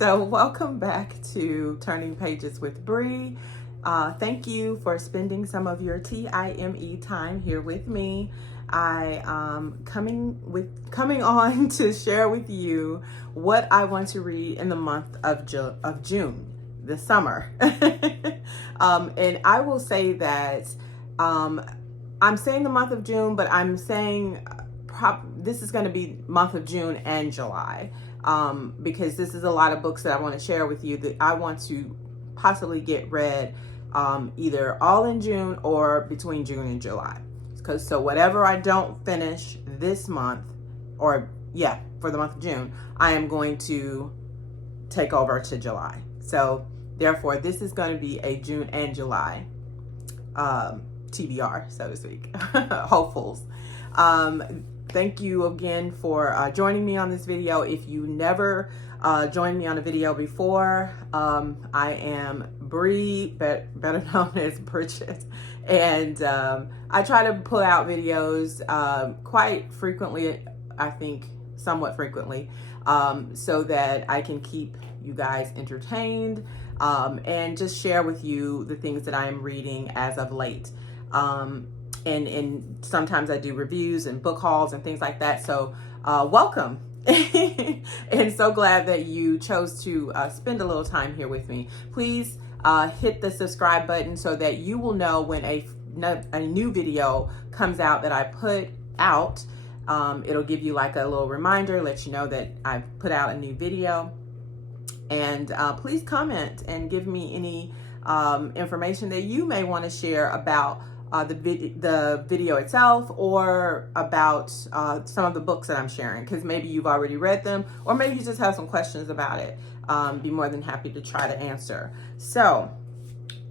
So welcome back to Turning Pages with Bree. Thank you for spending some of your TIME time here with me. I am coming on to share with you what I want to read in the month of June, the summer. And I will say that I'm saying the month of June, but I'm saying this is going to be month of June and July. Because this is a lot of books that I want to share with you that I want to possibly get read either all in June or between June and July. So whatever I don't finish this month, for the month of June, I am going to take over to July. So therefore, this is going to be a June and July TBR, so to speak, hopefuls. Thank you again for joining me on this video. If you never joined me on a video before, I am Bree, better known as Bridget, and I try to put out videos quite frequently, I think somewhat frequently, so that I can keep you guys entertained and just share with you the things that I am reading as of late. And sometimes I do reviews and book hauls and things like that. So welcome. And so glad that you chose to spend a little time here with me. Please hit the subscribe button so that you will know when a new video comes out that I put out. It'll give you like a little reminder, let you know that I've put out a new video. And please comment and give me any information that you may want to share about the video itself, or about some of the books that I'm sharing, because maybe you've already read them, or maybe you just have some questions about it. Be more than happy to try to answer. So,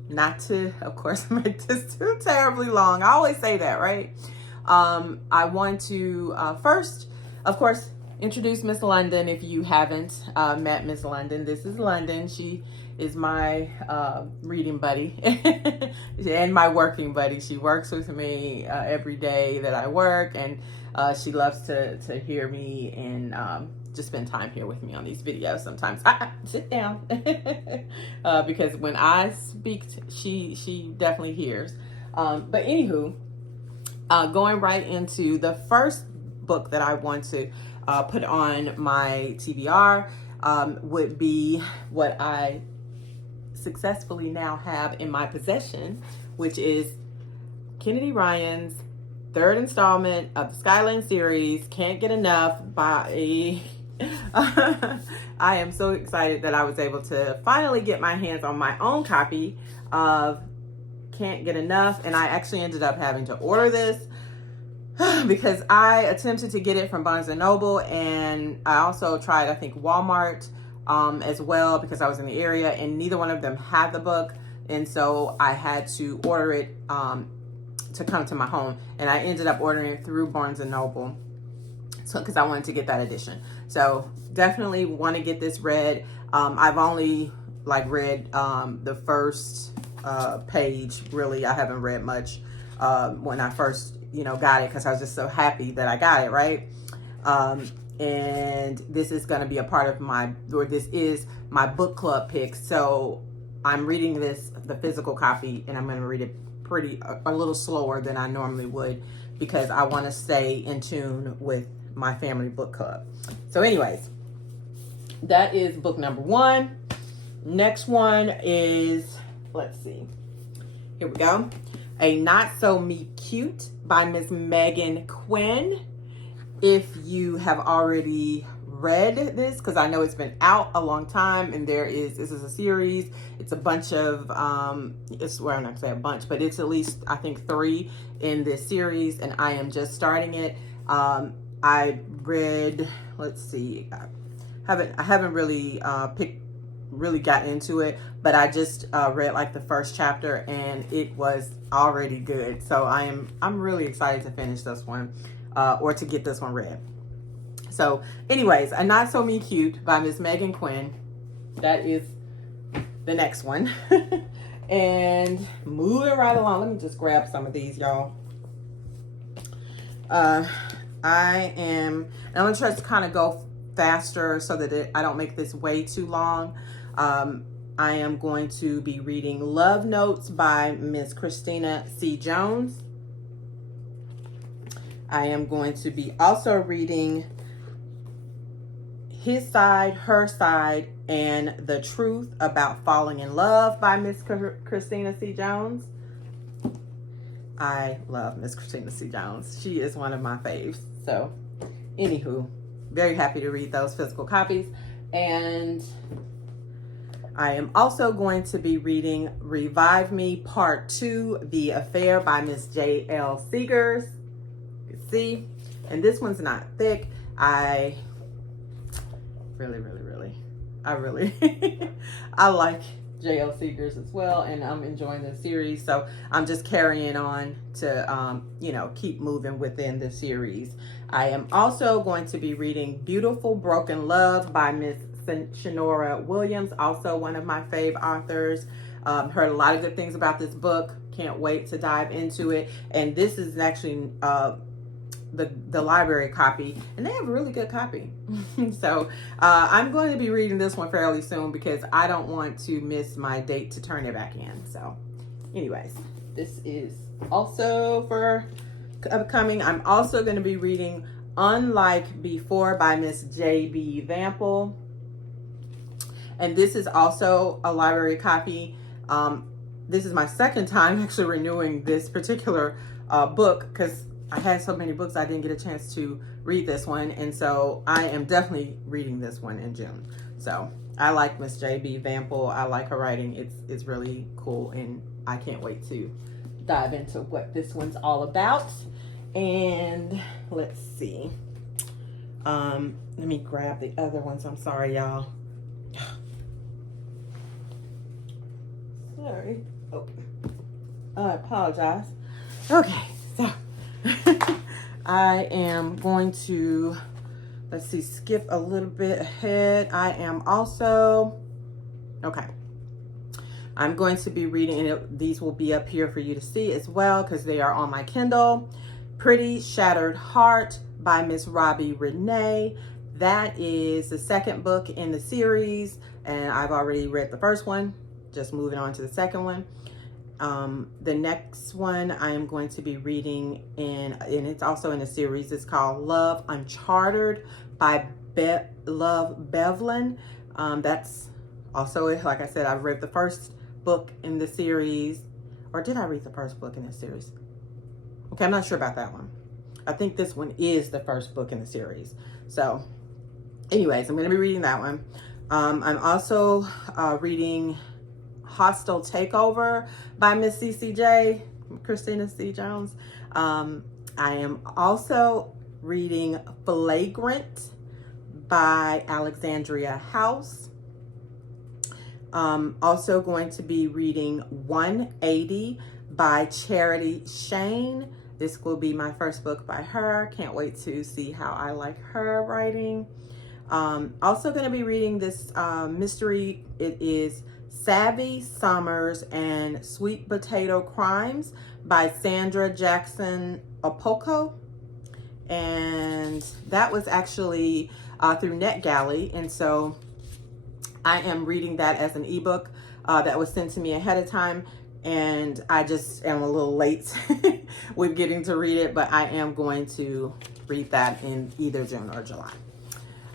not to, of course, make this too terribly long. I always say that, right? I want to first, of course, introduce Miss London. If you haven't met Miss London, this is London. She is my reading buddy and my working buddy. She works with me every day that I work, and she loves to hear me and just spend time here with me on these videos. Sometimes sit down because when I speak, she definitely hears. But anywho, going right into the first book that I want to put on my TBR would be what I successfully now have in my possession, which is Kennedy Ryan's third installment of the Skyland series, Can't Get Enough by I am so excited that I was able to finally get my hands on my own copy of Can't Get Enough, and I actually ended up having to order this because I attempted to get it from Barnes & Noble, and I also tried, I think, Walmart as well, because I was in the area, and neither one of them had the book, and so I had to order it to come to my home, and I ended up ordering it through Barnes & Noble, so because I wanted to get that edition. So definitely want to get this read. I've only read the first page. Really, I haven't read much when I first got it, because I was just so happy that I got it, right? And this is going to be this is my book club pick. So I'm reading the physical copy, and I'm going to read it a little slower than I normally would, because I want to stay in tune with my family book club. So anyways, that is book number 1. Next one is, let's see. Here we go. A Not So Me Cute by Miss Megan Quinn. If you have already read this, because I know it's been out a long time, and this is a series. It's a bunch of, I'm not gonna say a bunch, but it's at least, I think, 3 in this series, and I am just starting it. I read, let's see, I haven't really got into it, but I just read like the first chapter, and it was already good. So I'm really excited to finish this one, or to get this one read. So anyways, A Not So Me Cute by Miss Megan Quinn. That is the next one. And moving right along, let me just grab some of these, y'all. I'm gonna try to kind of go faster so that I don't make this way too long. I am going to be reading Love Notes by Miss Christina C. Jones. I am going to be also reading His Side, Her Side, and The Truth About Falling in Love by Miss Christina C. Jones. I love Miss Christina C. Jones. She is one of my faves. So, anywho, very happy to read those physical copies. And I am also going to be reading Revive Me Part 2, The Affair by Miss J.L. Seegers. You can see, and this one's not thick. I like J.L. Seegers as well, and I'm enjoying this series. So I'm just carrying on to, keep moving within the series. I am also going to be reading Beautiful Broken Love by Miss Shenora Williams, also one of my fave authors. Heard a lot of good things about this book. Can't wait to dive into it. And this is actually the library copy, and they have a really good copy. So I'm going to be reading this one fairly soon because I don't want to miss my date to turn it back in. So anyways, this is also for upcoming. I'm also going to be reading Unlike Before by Miss J.B. Vample. And this is also a library copy. This is my second time actually renewing this particular book because I had so many books I didn't get a chance to read this one. And so I am definitely reading this one in June. So I like Miss J.B. Vample. I like her writing. It's really cool. And I can't wait to dive into what this one's all about. And let's see. Let me grab the other ones. I'm sorry, y'all. Sorry. Oh, I apologize. Okay, so I am going to, let's see, skip a little bit ahead. I am also, okay. I'm going to be reading, and these will be up here for you to see as well because they are on my Kindle. Pretty Shattered Heart by Miss Robbie Renee. That is the second book in the series, and I've already read the first one. Just moving on to the second one. The next one I am going to be reading and it's also in a series. It's called Love Uncharted by Love Bevlin. That's also, like I said, I've read the first book in the series. Or did I read the first book in the series? Okay, I'm not sure about that one. I think this one is the first book in the series. So anyways, I'm going to be reading that one. I'm also reading Hostile Takeover by Miss CCJ, Christina C. Jones. I am also reading Flagrant by Alexandria House. Also going to be reading 180 by Charity Shane. This will be my first book by her. Can't wait to see how I like her writing. Also going to be reading this mystery. It is Savvy Summers and Sweet Potato Crimes by Sandra Jackson Opoko. And that was actually through NetGalley. And so I am reading that as an ebook that was sent to me ahead of time. And I just am a little late with getting to read it, but I am going to read that in either June or July.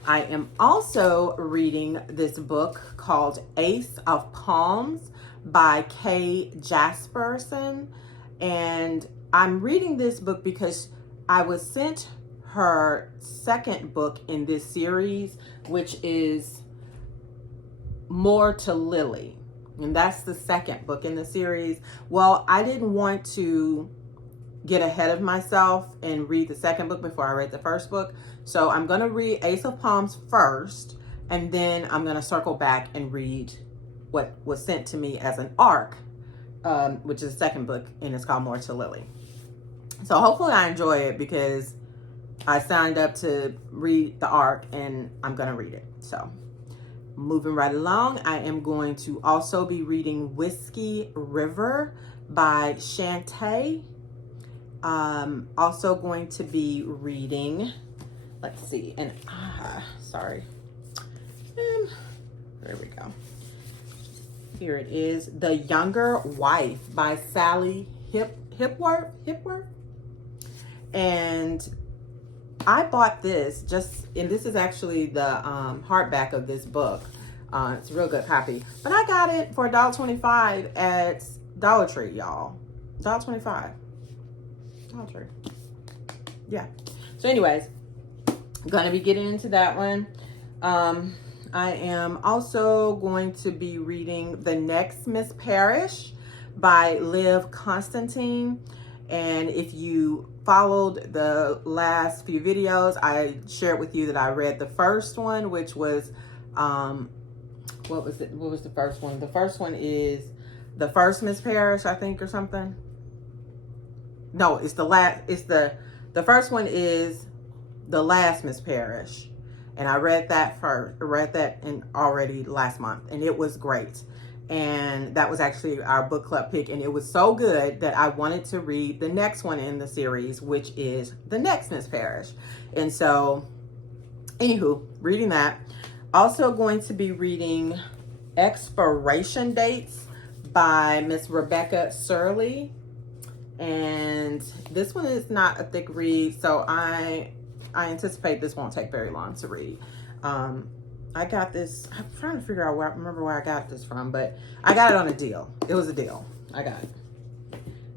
I am also reading this book called Ace of Palms by Kay Jasperson. And I'm reading this book because I was sent her second book in this series, which is More to Lily. And that's the second book in the series. Well, I didn't want to get ahead of myself and read the second book before I read the first book. So I'm going to read Ace of Palms first, and then I'm going to circle back and read what was sent to me as an ARC, which is the second book, and it's called More to Lily. So hopefully I enjoy it because I signed up to read the ARC and I'm going to read it. So moving right along, I am going to also be reading Whiskey River by Shantae. Also going to be reading, let's see. And sorry. There we go. Here it is. The Younger Wife by Sally Hipworth. And I bought this and this is actually the hardback of this book. It's a real good copy. But I got it for $1.25 at Dollar Tree, y'all. $1.25. Dollar Tree. Yeah. So anyways, gonna be getting into that one. I am also going to be reading The Next Miss Parrish by Liv Constantine. And if you followed the last few videos, I shared with you that I read the first one, which was, what was it? What was the first one? The first one is The First Miss Parrish, I think, or something. No, it's the last, the first one is The Last Miss Parrish. And I read that already last month, and it was great. And that was actually our book club pick, and it was so good that I wanted to read the next one in the series, which is The Next Miss Parrish. And so, anywho, reading that. Also going to be reading Expiration Dates by Miss Rebecca Surley. And this one is not a thick read, so I anticipate this won't take very long to read. I got this, I'm trying to figure out remember where I got this from, but I got it on a deal. It was a deal. I got it.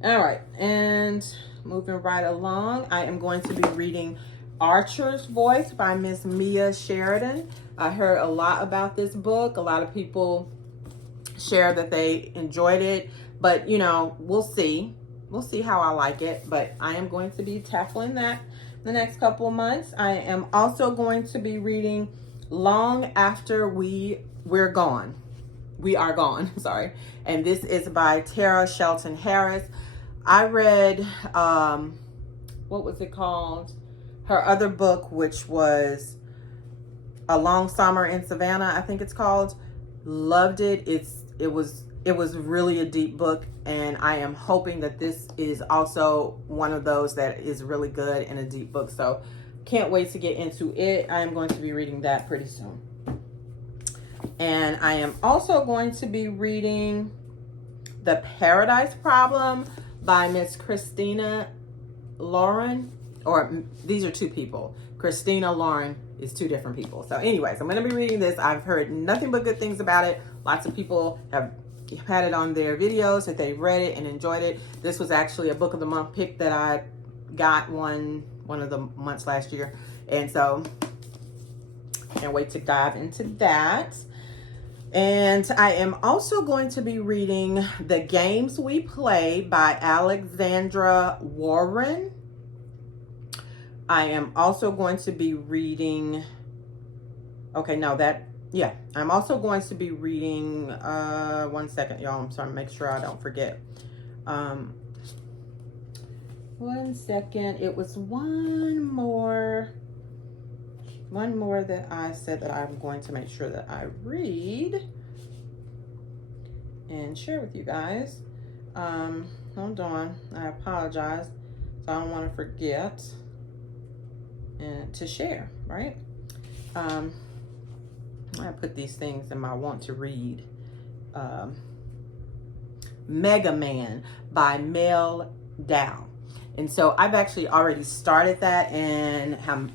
All right, and moving right along, I am going to be reading Archer's Voice by Miss Mia Sheridan. I heard a lot about this book. A lot of people share that they enjoyed it, but you know, we'll see. We'll see how I like it, but I am going to be tackling that the next couple of months. I am also going to be reading Long After We're Gone. We Are Gone, sorry. And this is by Tara Shelton Harris. I read, what was it called? Her other book, which was A Long Summer in Savannah, I think it's called. Loved it. It was really a deep book, and I am hoping that this is also one of those that is really good and a deep book. So can't wait to get into it. I am going to be reading that pretty soon. And I am also going to be reading The Paradise Problem by Miss Christina Lauren. Or these are two people. Christina Lauren is two different people. So anyways, I'm going to be reading this. I've heard nothing but good things about it. Lots of people have had it on their videos that they read it and enjoyed it. This was actually a book of the month pick that I got one of the months last year, and so can't wait to dive into that. And I am also going to be reading The Games We Play by Alexandra Warren. I am also going to be reading, I'm also going to be reading, one second, y'all. I'm sorry, make sure I don't forget. One second. It was one more that I said that I'm going to make sure that I read and share with you guys. Hold on. I apologize. So I don't want to forget and to share, right? I put these things in my want to read. Mega Man by Mel Dow. And so I've actually already started that, and I'm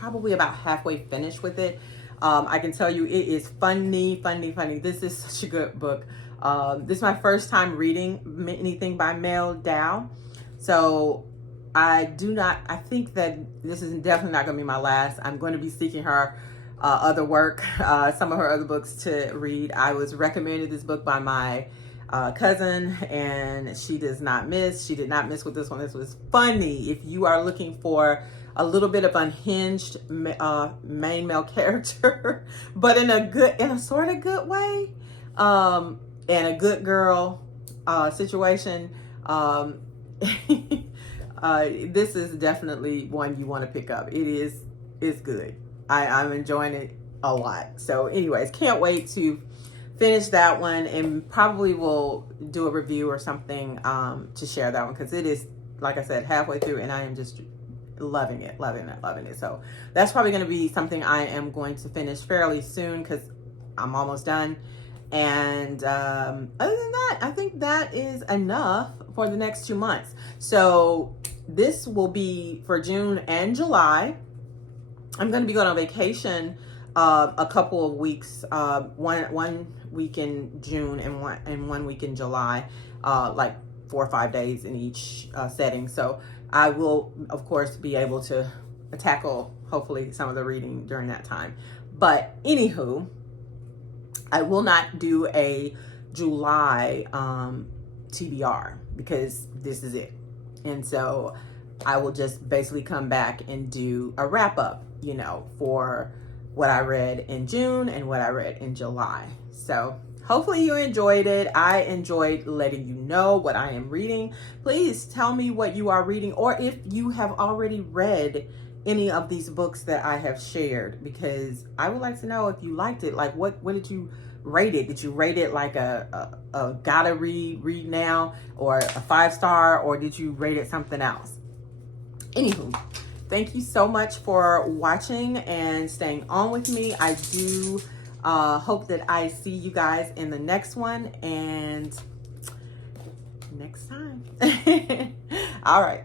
probably about halfway finished with it. I can tell you it is funny. This is such a good book. This is my first time reading anything by Mel Dow. So I think that this is definitely not going to be my last. I'm going to be seeking her other work, some of her other books to read. I was recommended this book by my cousin, and she did not miss with this one. This was funny. If you are looking for a little bit of unhinged main male character, but in a sort of good way, and a good girl situation, this is definitely one you want to pick up. It's good. I'm enjoying it a lot. So anyways, can't wait to finish that one, and probably will do a review or something to share that one, because it is, like I said, halfway through, and I am just loving it, loving it, loving it. So that's probably going to be something I am going to finish fairly soon because I'm almost done. And other than that, I think that is enough for the next 2 months. So this will be for June and July. I'm going to be going on vacation a couple of weeks, one week in June and one week in July, like 4 or 5 days in each setting. So I will, of course, be able to tackle hopefully some of the reading during that time. But anywho, I will not do a July TBR because this is it. And so I will just basically come back and do a wrap up, you know, for what I read in June and what I read in July. So hopefully you enjoyed it. I enjoyed letting you know what I am reading. Please tell me what you are reading, or if you have already read any of these books that I have shared, because I would like to know if you liked it. Like, what did you rate it? Did you rate it like a gotta read now, or a 5-star, or did you rate it something else? Anywho, thank you so much for watching and staying on with me. I do hope that I see you guys in the next one and next time. All right.